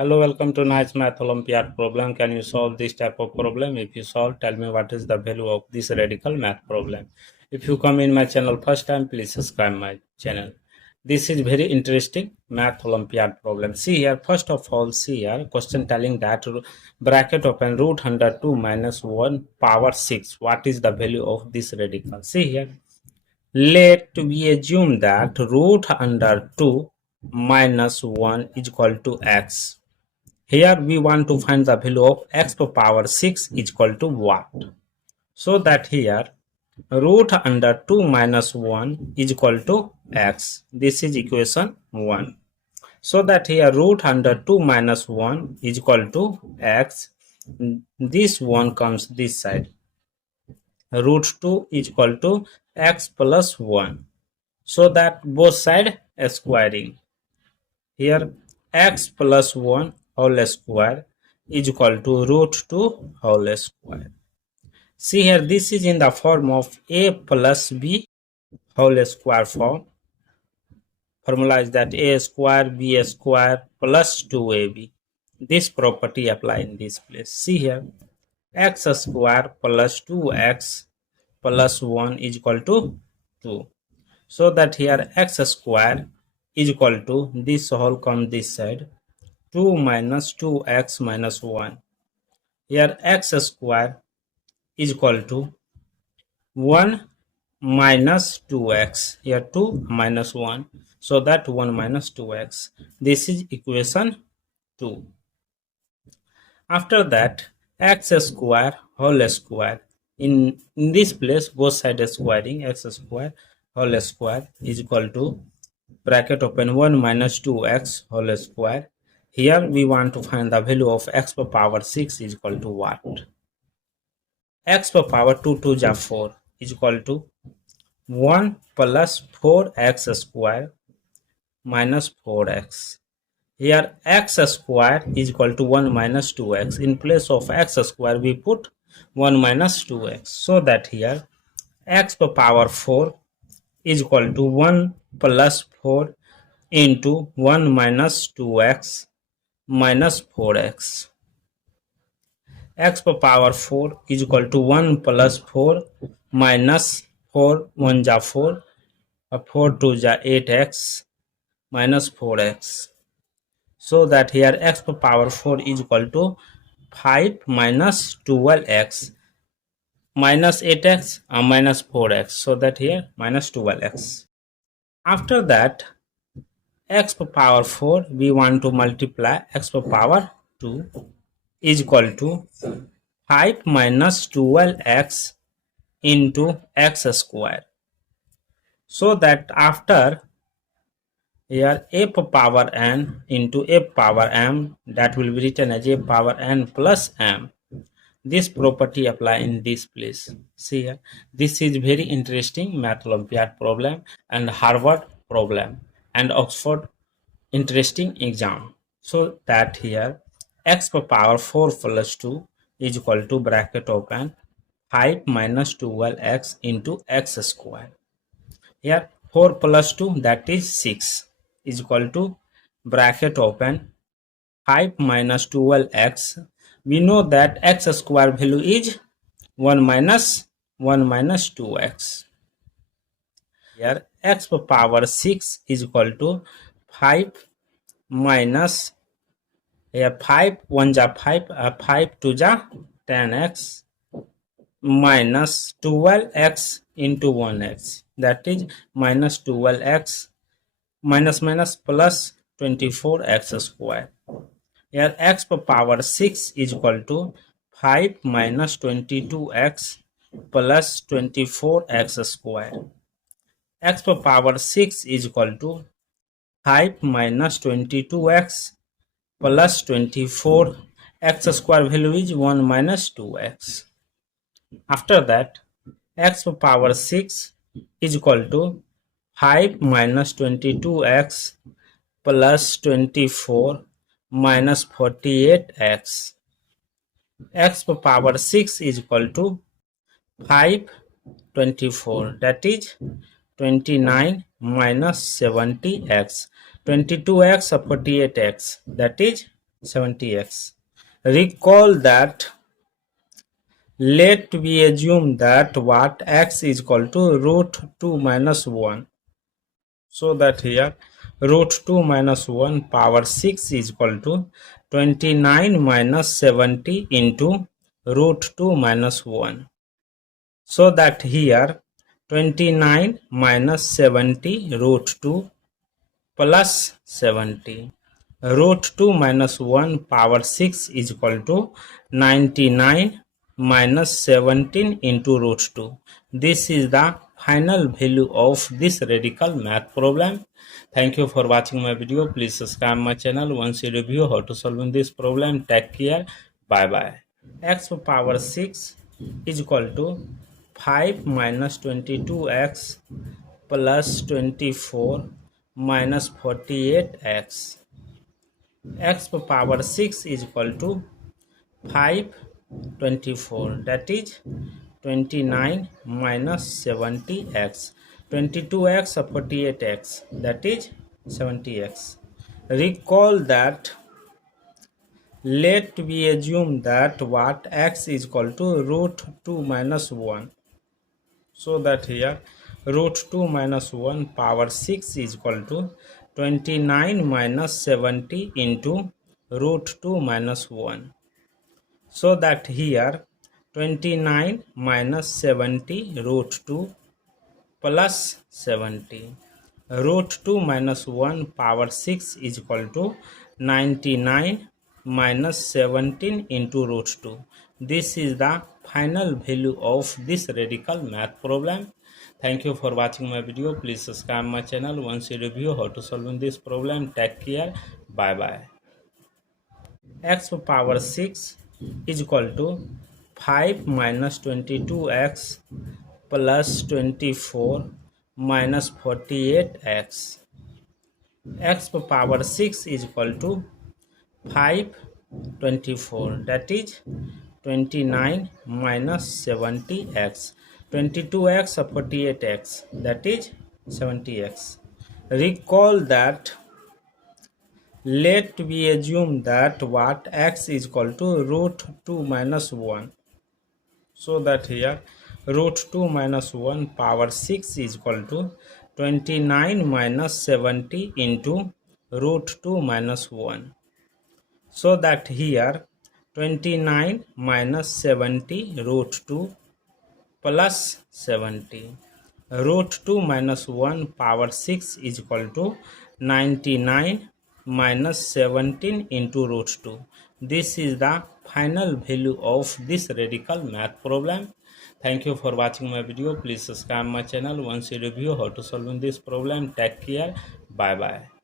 Hello, welcome to Nice Math Olympiad problem. Can you solve this type of problem? If you solve, tell me what is the value of this radical math problem. If you come in my channel first time, please subscribe my channel. This is very interesting Math Olympiad problem. See here, first of all, see here, question telling that bracket open root under 2 minus 1 power 6. What is the value of this radical? See here, let we assume that root under 2 minus 1 is equal to x. Here we want to find the value of x to power 6 is equal to what? So that here root under 2 minus 1 is equal to x. This is equation 1. So that here root under 2 minus 1 is equal to x. This 1 comes this side. Root 2 is equal to x plus 1. So that both sides are squaring. Here x plus 1 whole square is equal to root 2 whole square. See here, this is in the form of a plus b whole square form. Formula is that a square b square plus 2ab. This property apply in this place. See here, x square plus 2x plus 1 is equal to 2. So that here x square is equal to this whole come this side, 2 minus 2x minus 1. Here x square is equal to 1 minus 2x. Here 2 minus 1. So that 1 minus 2x. This is equation 2. After that, x square whole square. In this place, both sides squaring. X square whole square is equal to bracket open 1 minus 2x whole square. Here we want to find the value of x to power 6 is equal to what? X to power 2 to the 4 is equal to 1 plus 4x square minus 4x. Here x square is equal to 1 minus 2x. In place of x square we put 1 minus 2x. So that here x to power 4 is equal to 1 plus 4 into 1 minus 2x minus 4x. X to power 4 is equal to 1 plus 4 minus 4 1 ja 4, 4 2 ja 8x minus 4x. So that here x to power 4 is equal to 5 minus 12x minus 8x and minus 4x. So that here minus 12x. After that, x to power 4 we want to multiply x to power 2 is equal to 5 minus 12x into x square. So that after here a power n into a power m, that will be written as a power n plus m. This property apply in this place. See here, this is very interesting Math Olympiad problem and Harvard problem and Oxford interesting exam. So that here x to power 4 plus 2 is equal to bracket open 5 minus 12x into x square. Here 4 plus 2 that is 6 is equal to bracket open 5 minus 12x. We know that x square value is 1 minus 2x. Here x to power 6 is equal to 5 minus here 5 1 ja 5, 5 2 ja 10x minus 12x into 1x, that is minus 12x minus minus plus 24x square. Here x to power 6 is equal to 5 minus 22x plus 24x square. X to power 6 is equal to 5 minus 22x plus 24. X square value is 1 minus 2x. After that, x to power 6 is equal to 5 minus 22x plus 24 minus 48x. X to power 6 is equal to 5 24, that is 29 minus 70x, 22x or 48x, that is 70x. Recall that. Let we assume that what x is equal to root 2 minus 1. So that here root 2 minus 1 power 6 is equal to 29 minus 70 into root 2 minus 1. So that here 29 minus 70 root 2 plus 70. Root 2 minus 1 power 6 is equal to 99 minus 17 into root 2. This is the final value of this radical math problem. Thank you for watching my video. Please subscribe my channel. Once you review how to solve this problem, take care. Bye bye. X power 6 is equal to 5 minus 22x plus 24 minus 48x. X power 6 is equal to 5 24, that is 29 minus 70x, 22x or 48x, that is 70x. Recall that. Let we assume that what x is equal to root 2 minus 1. So that here root 2 minus 1 power 6 is equal to 29 minus 70 into root 2 minus 1. So that here 29 minus 70 root 2 plus 70. Root 2 minus 1 power 6 is equal to 99 minus 17 into root 2. This is the final value of this radical math problem. Thank you for watching my video. Please subscribe my channel. Once you review how to solve this problem, take care. Bye bye. X power 6 is equal to 5 minus 22x plus 24 minus 48x. X power 6 is equal to 5 24, that is 29 minus 70x, 22x or 48x, that is 70x. Recall that. Let we assume that what x is equal to root 2 minus 1. So that here root 2 minus 1 power 6 is equal to 29 minus 70 into root 2 minus 1. So that here 29 minus 70 root 2 plus 70. Root 2 minus 1 power 6 is equal to 99 minus 17 into root 2. This is the final value of this radical math problem. Thank you for watching my video. Please subscribe my channel. Once you review how to solve this problem, take care. Bye bye.